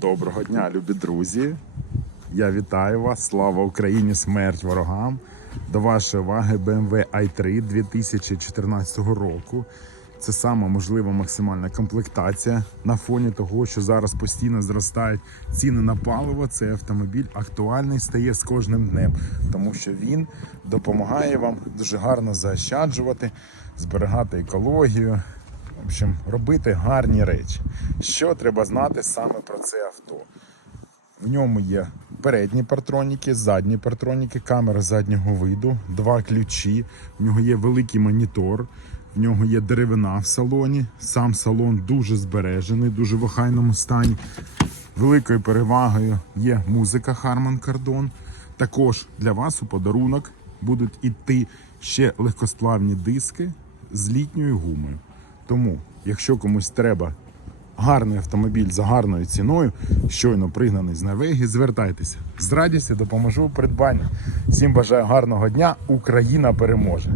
Доброго дня, любі друзі. Я вітаю вас. Слава Україні! Смерть ворогам! До вашої уваги BMW i3 2014 року. Це сама можлива максимальна комплектація на фоні того, що зараз постійно зростають ціни на паливо. Цей автомобіль актуальний стає з кожним днем, тому що він допомагає вам дуже гарно заощаджувати, зберігати екологію, общем, робити гарні речі. Що треба знати саме про це авто? В ньому є передні партроніки, задні партроніки, камера заднього виду, два ключі. В нього є великий монітор, в нього є деревина в салоні. Сам салон дуже збережений, дуже в охайному стані. Великою перевагою є музика Harman Kardon. Також для вас у подарунок будуть іти ще легкосплавні диски з літньою гумою. Тому, якщо комусь треба гарний автомобіль за гарною ціною, щойно пригнаний з Норвегії, звертайтеся. З радістю допоможу у придбанні. Всім бажаю гарного дня. Україна переможе!